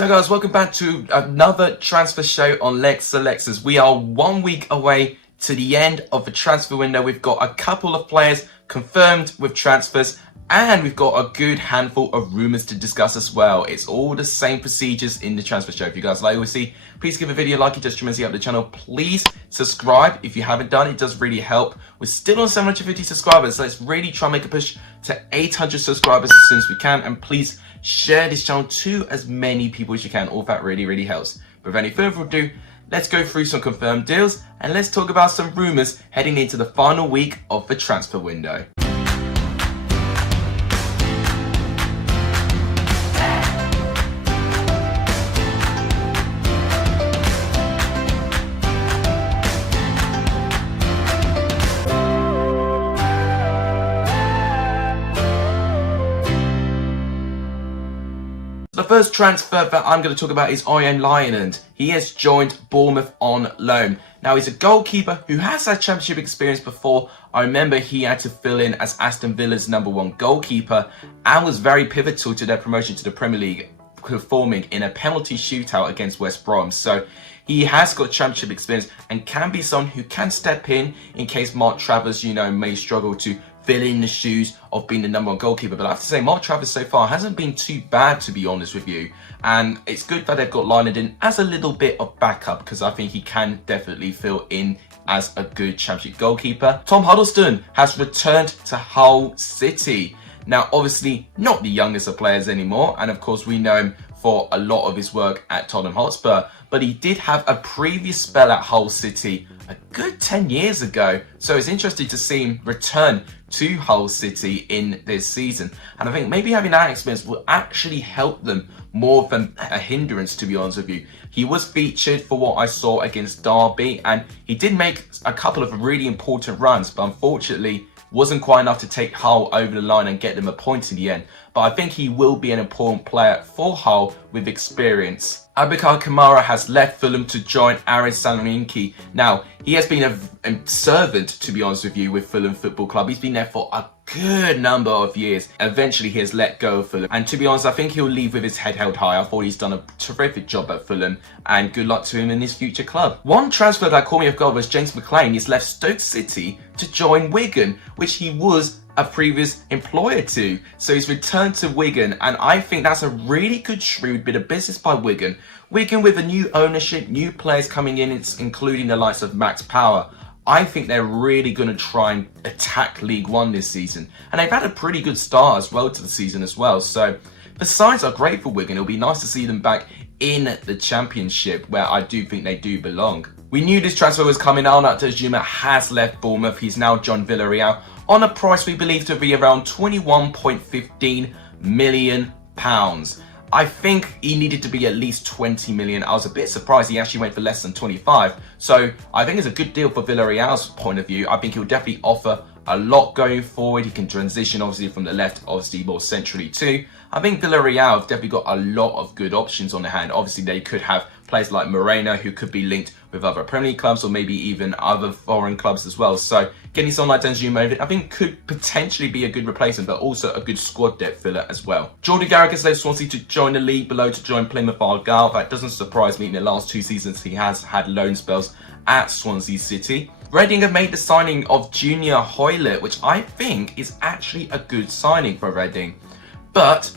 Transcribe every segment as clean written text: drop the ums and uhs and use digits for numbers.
So guys, welcome back to another transfer show on Lex Selectors. We are 1 week away to the end of the transfer window. We've got a couple of players confirmed with transfers and we've got a good handful of rumours to discuss as well. It's all the same procedures in the transfer show. If you guys like what we see, please give a video a like. It just tremendously help the channel. Please subscribe if you haven't done it. It does really help. We're still on 750 subscribers, so let's really try and make a push to 800 subscribers as soon as we can. And please share this channel to as many people as you can. All that really helps. But without any further ado, let's go through some confirmed deals and let's talk about some rumours heading into the final week of the transfer window. The first transfer that I'm going to talk about is Ian Lionand. He has joined Bournemouth on loan. Now, he's a goalkeeper who has had championship experience before. I remember he had to fill in as Aston Villa's #1 goalkeeper and was very pivotal to their promotion to the Premier League, performing in a penalty shootout against West Brom. So he has got championship experience and can be someone who can step in case Mark Travers, may struggle to fill in the shoes of being the #1 goalkeeper. But I have to say, Mark Travers so far hasn't been too bad, to be honest with you. And it's good that they've got Lionand in as a little bit of backup, because I think he can definitely fill in as a good championship goalkeeper. Tom Huddleston has returned to Hull City. Now, obviously not the youngest of players anymore. And of course, we know him for a lot of his work at Tottenham Hotspur. But he did have a previous spell at Hull City a good 10 years ago. So it's interesting to see him return to Hull City in this season. And I think maybe having that experience will actually help them more than a hindrance, to be honest with you. He was featured for what I saw against Derby, and he did make a couple of really important runs, but unfortunately wasn't quite enough to take Hull over the line and get them a point in the end. But I think he will be an important player for Hull with experience. Abubakar Kamara has left Fulham to join Aris Saloniki. Now, he has been a servant, to be honest with you, with Fulham Football Club. He's been there for a good number of years. Eventually, he has let go of Fulham. And to be honest, I think he'll leave with his head held high. I thought he's done a terrific job at Fulham, and good luck to him in his future club. One transfer that caught me off guard was James McLean. He's left Stoke City to join Wigan, which he was a previous employer to. So he's returned to Wigan, and I think that's a really good shrewd bit of business by Wigan. Wigan with a new ownership, new players coming in, including the likes of Max Power. I think they're really going to try and attack League One this season. And they've had a pretty good start as well to the season as well. So the signs are great for Wigan. It'll be nice to see them back in the Championship, where I do think they do belong. We knew this transfer was coming. Arnaud Tajuma has left Bournemouth. He's now joined Villarreal on a price we believe to be around £21.15 million. I think he needed to be at least 20 million. I was a bit surprised he actually went for less than 25. So I think it's a good deal for Villarreal's point of view. I think he'll definitely offer a lot going forward. He can transition obviously from the left, obviously more centrally too. I think Villarreal have definitely got a lot of good options on the hand. Obviously they could have players like Moreno, who could be linked with other Premier League clubs or maybe even other foreign clubs as well. So getting someone like Danjuma, I think could potentially be a good replacement, but also a good squad depth filler as well. Jordan Garrick has left Swansea to join the league below to join Plymouth Argyle. That doesn't surprise me. In the last 2 seasons, he has had loan spells at Swansea City. Reading have made the signing of Junior Hoylett, which I think is actually a good signing for Reading. But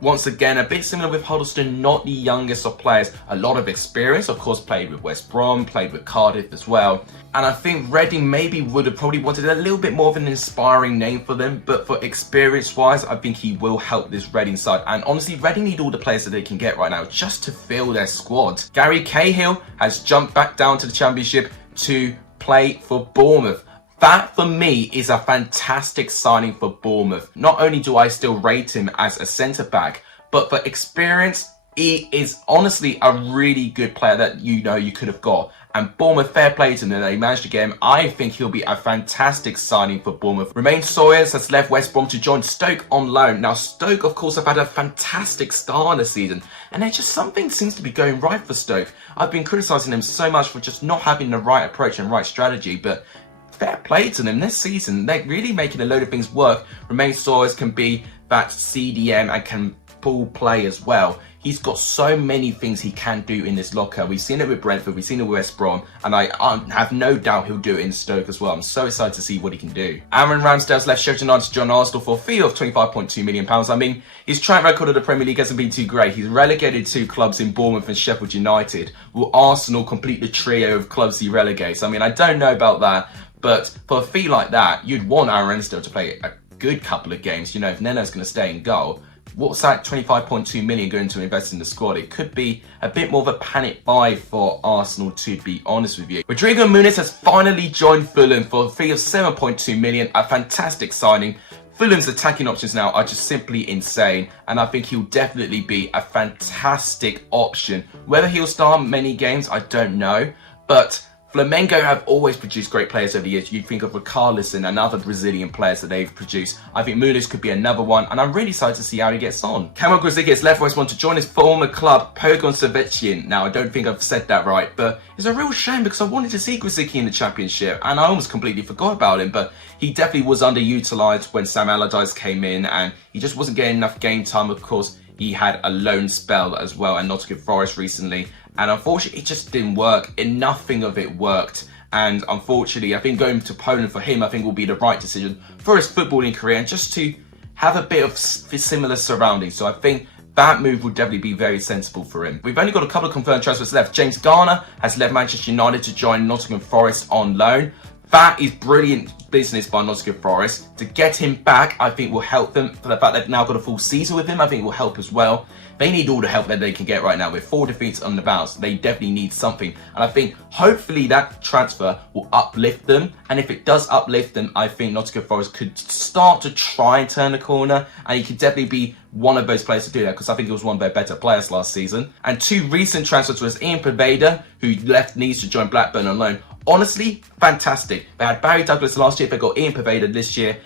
once again, a bit similar with Huddleston, not the youngest of players. A lot of experience, of course, played with West Brom, played with Cardiff as well. And I think Reading maybe would have probably wanted a little bit more of an inspiring name for them. But for experience-wise, I think he will help this Reading side. And honestly, Reading need all the players that they can get right now just to fill their squad. Gary Cahill has jumped back down to the Championship to play for Bournemouth. That, for me, is a fantastic signing for Bournemouth. Not only do I still rate him as a centre-back, but for experience, he is honestly a really good player that you could have got. And Bournemouth, fair play to them, they managed to get him. I think he'll be a fantastic signing for Bournemouth. Romaine Sawyers has left West Brom to join Stoke on loan. Now, Stoke, of course, have had a fantastic start this season, and there's just something seems to be going right for Stoke. I've been criticising them so much for just not having the right approach and right strategy, but fair play to them this season. They're really making a load of things work. Romaine Sawyers can be that CDM and can pull play as well. He's got so many things he can do in this locker. We've seen it with Brentford, we've seen it with West Brom, and I have no doubt he'll do it in Stoke as well. I'm so excited to see what he can do. Aaron Ramsdale's left Sheffield United to join Arsenal for a fee of £25.2 million. I mean, his track record of the Premier League hasn't been too great. He's relegated 2 clubs in Bournemouth and Sheffield United. Will Arsenal complete the trio of clubs he relegates? I mean, I don't know about that, but for a fee like that, you'd want Aaron Ramsdale to play a good couple of games. You know, if Nene's going to stay in goal, what's that 25.2 million going to invest in the squad? It could be a bit more of a panic buy for Arsenal, to be honest with you. Rodrigo Muniz has finally joined Fulham for a fee of 7.2 million, a fantastic signing. Fulham's attacking options now are just simply insane, and I think he'll definitely be a fantastic option. Whether he'll start many games, I don't know, but Flamengo have always produced great players over the years. You think of Richarlison and other Brazilian players that they've produced. I think Muniz could be another one, and I'm really excited to see how he gets on. Kamil Grosicki's left West Brom to join his former club, Pogoń Szczecin. Now, I don't think I've said that right, but it's a real shame because I wanted to see Grosicki in the Championship, and I almost completely forgot about him, but he definitely was underutilised when Sam Allardyce came in, and he just wasn't getting enough game time. Of course, he had a loan spell as well at Nottingham Forest recently, and unfortunately it just didn't work. Nothing of it worked, and unfortunately I think going to Poland for him, I think will be the right decision for his footballing career and just to have a bit of similar surroundings. So I think that move would definitely be very sensible for him. We've only got a couple of confirmed transfers left. James Garner has left Manchester United to join Nottingham Forest on loan. That is brilliant business by Nottingham Forest. To get him back, I think will help them. For the fact they've now got a full season with him, I think will help as well. They need all the help that they can get right now. With 4 defeats on the bounce, they definitely need something. And I think hopefully that transfer will uplift them. And if it does uplift them, I think Nottingham Forest could start to try and turn the corner. And he could definitely be one of those players to do that, because I think he was one of their better players last season. And 2 recent transfers was Ian Poveda, who left Nice to join Blackburn on loan. Honestly, fantastic. They had Barry Douglas last year, they got Ian Poveda this year.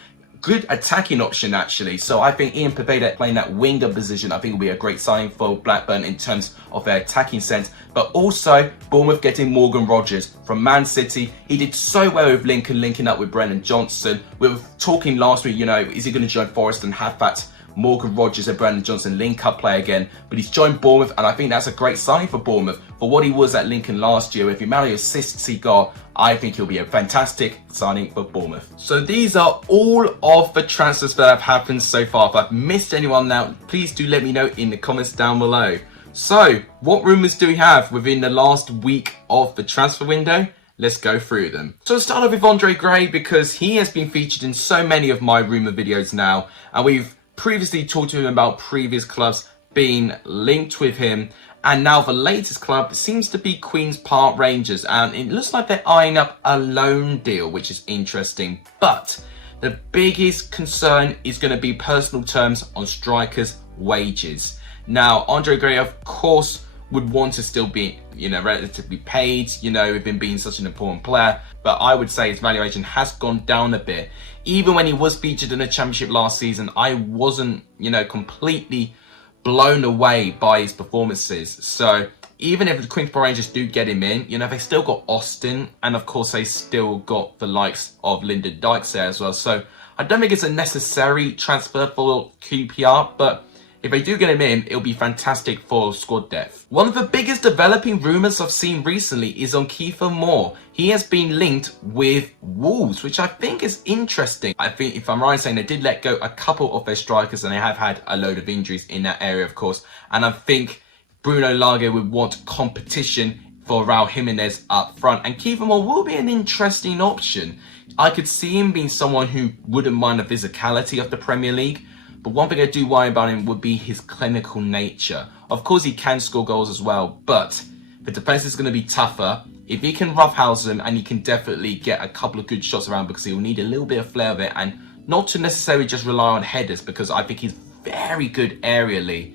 Good attacking option, actually. So I think Ian Poveda playing that winger position, I think will be a great signing for Blackburn in terms of their attacking sense. But also, Bournemouth getting Morgan Rogers from Man City. He did so well with Lincoln, linking up with Brennan Johnson. We were talking last week, you know, is he going to join Forest and have that Morgan Rogers and Brennan Johnson link-up play again? But he's joined Bournemouth, and I think that's a great signing for Bournemouth. For what he was at Lincoln last year, with the amount of assists he got, I think he'll be a fantastic signing for Bournemouth. So these are all of the transfers that have happened so far. If I've missed anyone now, please do let me know in the comments down below. So, what rumours do we have within the last week of the transfer window? Let's go through them. So let's start off with Andre Gray, because he has been featured in so many of my rumour videos now, and we've previously talked to him about previous clubs being linked with him, and now the latest club seems to be Queen's Park Rangers, and it looks like they're eyeing up a loan deal, which is interesting. But the biggest concern is going to be personal terms on strikers' wages. Now, Andre Gray, of course, would want to still be, you know, relatively paid, you know, with him being such an important player, but I would say his valuation has gone down a bit. Even when he was featured in the Championship last season, I wasn't, you know, completely blown away by his performances. So even if the Queen's Park Rangers do get him in, you know, they still got Austin, and of course they still got the likes of Lyndon Dykes there as well. So I don't think it's a necessary transfer for QPR, but if they do get him in, it'll be fantastic for squad depth. One of the biggest developing rumours I've seen recently is on Keiffer Moore. He has been linked with Wolves, which I think is interesting. I think, if I'm right in saying, they did let go a couple of their strikers, and they have had a load of injuries in that area, of course. And I think Bruno Lage would want competition for Raul Jimenez up front. And Keiffer Moore will be an interesting option. I could see him being someone who wouldn't mind the physicality of the Premier League. But one thing I do worry about him would be his clinical nature. Of course, he can score goals as well, but the defence is going to be tougher. If he can roughhouse them, and he can definitely get a couple of good shots around, because he will need a little bit of flair of it, and not to necessarily just rely on headers, because I think he's very good aerially.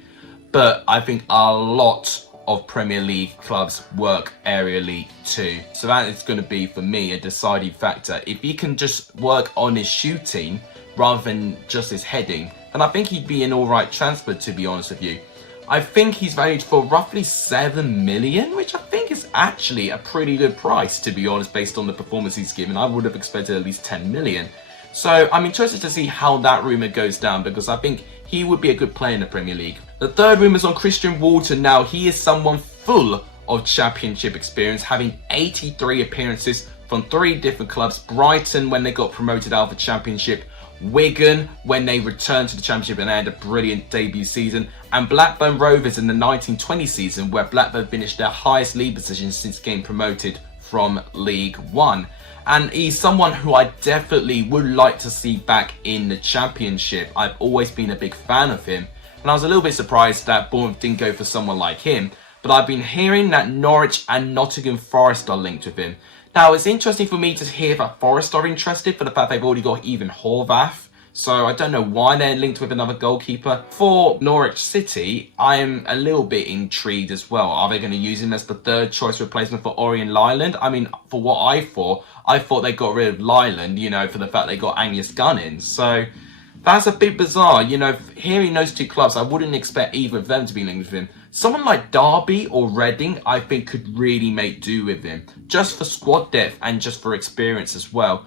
But I think a lot of Premier League clubs work aerially too. So that is going to be, for me, a deciding factor. If he can just work on his shooting rather than just his heading, and I think he'd be an alright transfer, to be honest with you. I think he's valued for roughly 7 million, which I think is actually a pretty good price, to be honest, based on the performance he's given. I would have expected at least 10 million. So I'm interested to see how that rumour goes down, because I think he would be a good player in the Premier League. The third rumour is on Christian Walton. Now, he is someone full of championship experience, having 83 appearances from 3 different clubs. Brighton when they got promoted out of the Championship, Wigan when they returned to the Championship and they had a brilliant debut season, and Blackburn Rovers in the 1920 season, where Blackburn finished their highest league position since getting promoted from League One. And he's someone who I definitely would like to see back in the Championship. I've always been a big fan of him, and I was a little bit surprised that Bournemouth didn't go for someone like him. But I've been hearing that Norwich and Nottingham Forest are linked with him. Now, it's interesting for me to hear that Forest are interested for the fact they've already got even Horvath. So I don't know why they're linked with another goalkeeper. For Norwich City, I am a little bit intrigued as well. Are they going to use him as the third choice replacement for Orien Lyland? I mean, for what I thought they got rid of Lyland, you know, for the fact they got Angus Gunn in. So that's a bit bizarre. You know, hearing those 2 clubs, I wouldn't expect either of them to be linked with him. Someone like Derby or Reading, I think, could really make do with him, just for squad depth and just for experience as well.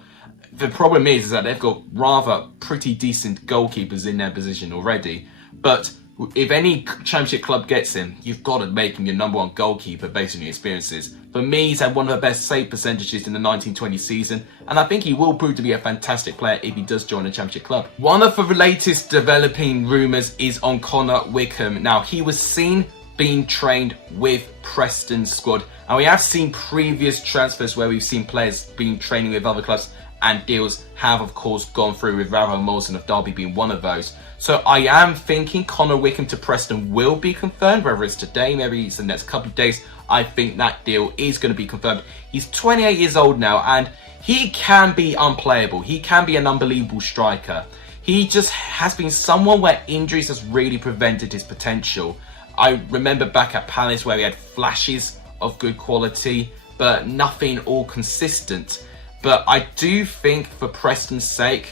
The problem is that they've got rather pretty decent goalkeepers in their position already. But if any Championship club gets him, you've got to make him your #1 goalkeeper based on your experiences. For me, he's had one of the best save percentages in the 1920 season, and I think he will prove to be a fantastic player if he does join a Championship club. One of the latest developing rumours is on Connor Wickham. Now, he was seen being trained with Preston's squad, and we have seen previous transfers where we've seen players being training with other clubs, and deals have of course gone through, with Ravel Molson of Derby being one of those. So I am thinking Connor Wickham to Preston will be confirmed, whether it's today, maybe it's the next couple of days. I think that deal is going to be confirmed. He's 28 years old now, and he can be unplayable. He can be an unbelievable striker. He just has been someone where injuries has really prevented his potential. I remember back at Palace where he had flashes of good quality, but nothing all consistent. But I do think for Preston's sake,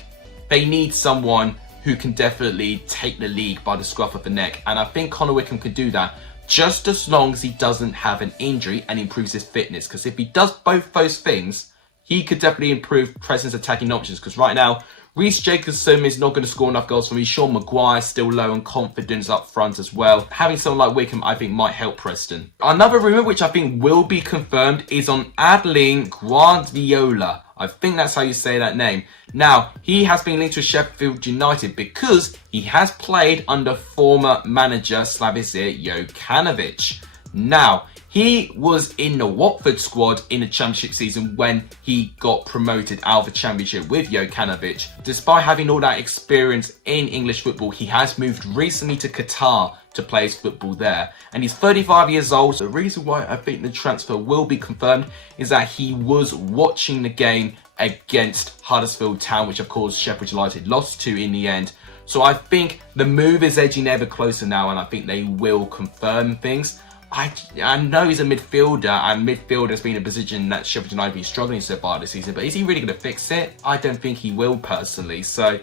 they need someone who can definitely take the league by the scruff of the neck. And I think Connor Wickham could do that, just as long as he doesn't have an injury and improves his fitness. Because if he does both those things, he could definitely improve Preston's attacking options. Because right now, Reece Jacobson is not going to score enough goals for me. Sean Maguire's still low on confidence up front as well. Having someone like Wickham, I think, might help Preston. Another rumour which I think will be confirmed is on Adeline Guardiola. I think that's how you say that name. Now, he has been linked to Sheffield United because he has played under former manager Slavomir Jokanovic. Now, he was in the Watford squad in the Championship season when he got promoted out of the Championship with Jokanovic. Despite having all that experience in English football, he has moved recently to Qatar to play his football there. And he's 35 years old. The reason why I think the transfer will be confirmed is that he was watching the game against Huddersfield Town, which of course Sheffield United lost to in the end. So I think the move is edging ever closer now, and I think they will confirm things. I know he's a midfielder, and midfield has been a position that Sheffield United have been struggling so far this season, but is he really going to fix it? I don't think he will personally. So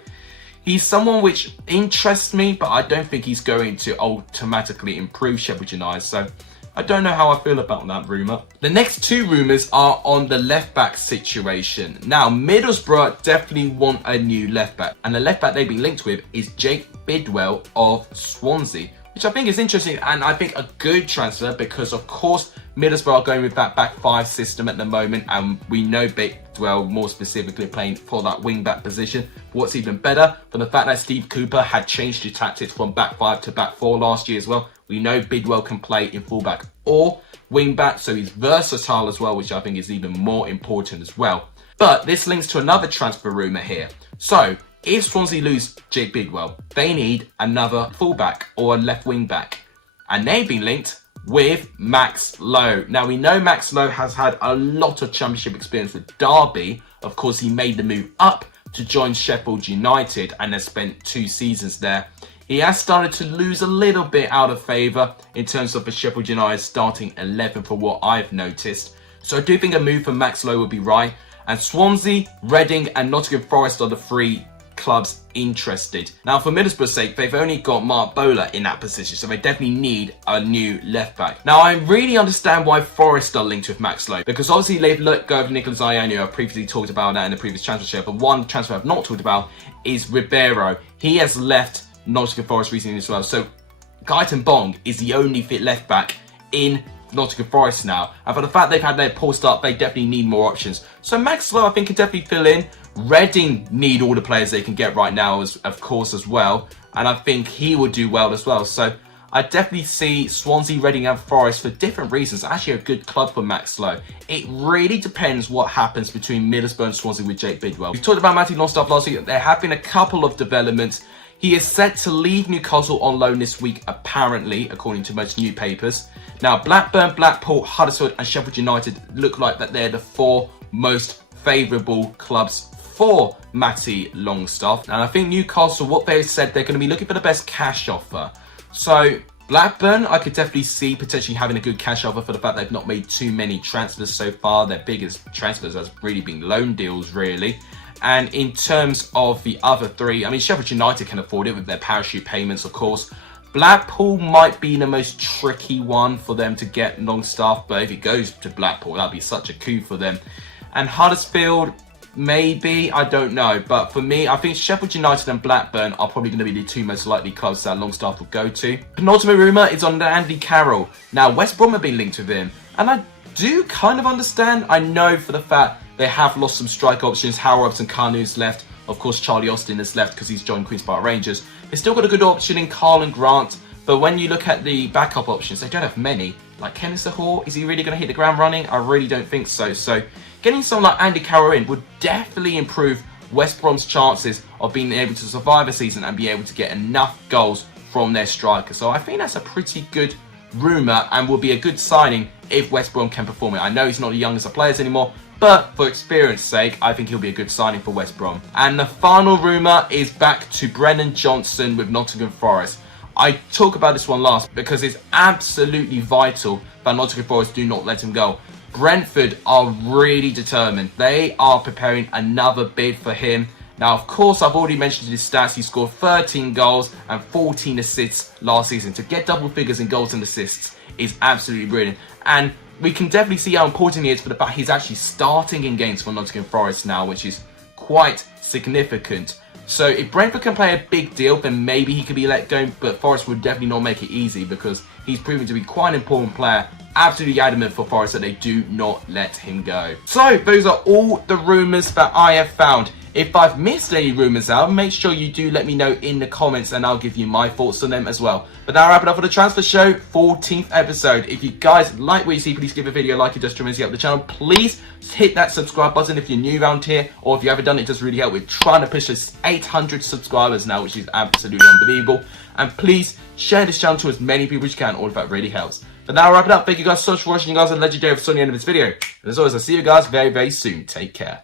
he's someone which interests me, but I don't think he's going to automatically improve Sheffield United. So I don't know how I feel about that rumour. The next 2 rumours are on the left-back situation. Now, Middlesbrough definitely want a new left-back, and the left-back they've been linked with is Jake Bidwell of Swansea, which I think is interesting and I think a good transfer because, of course, Middlesbrough are going with that back 5 system at the moment, and we know Bidwell more specifically playing for that wing-back position. What's even better, for the fact that Steve Cooper had changed his tactics from back 5 to back 4 last year as well. We know Bidwell can play in fullback or wing-back, so he's versatile as well, which I think is even more important as well. But this links to another transfer rumour here. So, if Swansea lose Jake Bidwell, they need another fullback or a left wing back. And they've been linked with Max Lowe. Now, we know Max Lowe has had a lot of Championship experience with Derby. Of course, he made the move up to join Sheffield United and has spent 2 seasons there. He has started to lose a little bit out of favour in terms of the Sheffield United starting 11 for what I've noticed. So I do think a move for Max Lowe would be right. And Swansea, Reading and Nottingham Forest are the 3 clubs interested. Now, for Middlesbrough's sake, they've only got Mark Bowler in that position, so they definitely need a new left back. Now, I really understand why Forest are linked with Max Lowe, because obviously they've let go of Nicolas Ionia. I've previously talked about that in the previous transfer show, but one transfer I've not talked about is Ribeiro. He has left Nottingham Forest recently as well, so Guyton Bong is the only fit left back in Nottingham Forest now, and for the fact they've had their poor start, they definitely need more options. So Max Lowe, I think, can definitely fill in. Reading need all the players they can get right now, of course, as well, and I think he would do well as well. So I definitely see Swansea, Reading and Forest for different reasons. Actually, a good club for Max Lowe. It really depends what happens between Middlesbrough and Swansea with Jake Bidwell. We talked about Matty Longstaff last week. There have been a couple of developments. He is set to leave Newcastle on loan this week, apparently, according to most new papers. Now, Blackburn, Blackpool, Huddersfield and Sheffield United look like that they're the four most favourable clubs for Matty Longstaff. And I think Newcastle, what they've said, they're going to be looking for the best cash offer. So Blackburn, I could definitely see potentially having a good cash offer for the fact they've not made too many transfers so far. Their biggest transfers has really been loan deals, really. And in terms of the other three, I mean, Sheffield United can afford it with their parachute payments, of course. Blackpool might be the most tricky one for them to get Longstaff, but if it goes to Blackpool, that'd be such a coup for them. And Huddersfield, maybe, I don't know. But for me, I think Sheffield United and Blackburn are probably going to be the two most likely clubs that Longstaff will go to. Penultimate rumour is on Andy Carroll. Now, West Brom have been linked with him, and I do kind of understand. I know for the fact they have lost some strike options. Howell Robson-Kanu's left. Of course, Charlie Austin has left because he's joined Queen's Park Rangers. They've still got a good option in Carlin Grant, but when you look at the backup options, they don't have many. Like Kenneth Sahor, is he really going to hit the ground running? I really don't think so. So getting someone like Andy Carroll in would definitely improve West Brom's chances of being able to survive a season and be able to get enough goals from their striker. So I think that's a pretty good rumour and will be a good signing if West Brom can perform it. I know he's not the youngest of players anymore, but for experience sake, I think he'll be a good signing for West Brom. And the final rumour is back to Brennan Johnson with Nottingham Forest. I talk about this one last because it's absolutely vital that Nottingham Forest do not let him go. Brentford are really determined. They are preparing another bid for him. Now, of course, I've already mentioned his stats. He scored 13 goals and 14 assists last season. To get double figures in goals and assists is absolutely brilliant. And we can definitely see how important he is for the fact he's actually starting in games for Nottingham Forest now, which is quite significant. So if Brentford can play a big deal, then maybe he could be let go, but Forest would definitely not make it easy because he's proven to be quite an important player. Absolutely adamant for Forest that they do not let him go. So those are all the rumours that I have found. If I've missed any rumours out, make sure you do let me know in the comments and I'll give you my thoughts on them as well. But that'll wrap it up for the Transfer Show 14th episode. If you guys like what you see, please give a video a like. It does tremendously help the channel. Please hit that subscribe button if you're new around here, or if you haven't done it, it does really help. We're trying to push this 800 subscribers now, which is absolutely unbelievable. And please share this channel to as many people as you can. All of that really helps. But now I'll wrap it up. Thank you guys so much for watching. You guys are legendary for the end of this video. And as always, I'll see you guys very, very soon. Take care.